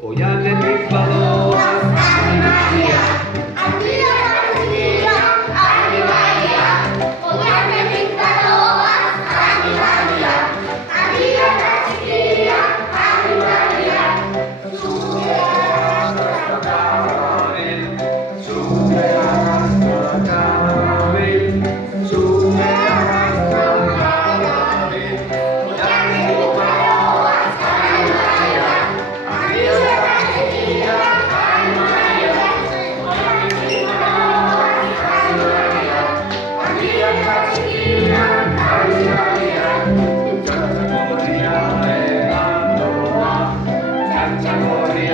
Hoy han triunfado Ave María, activa la alegría, Ave María, hoy ande dictadoras, Ave María, activa la alegría, Ave María, sube hasta Carmen, sube hasta Carmen, sube hasta Carmen. Hoy han triunfado Ave María, activa la alegría, Ave María, hoy han triunfado Ave María, activa la alegría, Ave María. Santa Maria, Santa Maria,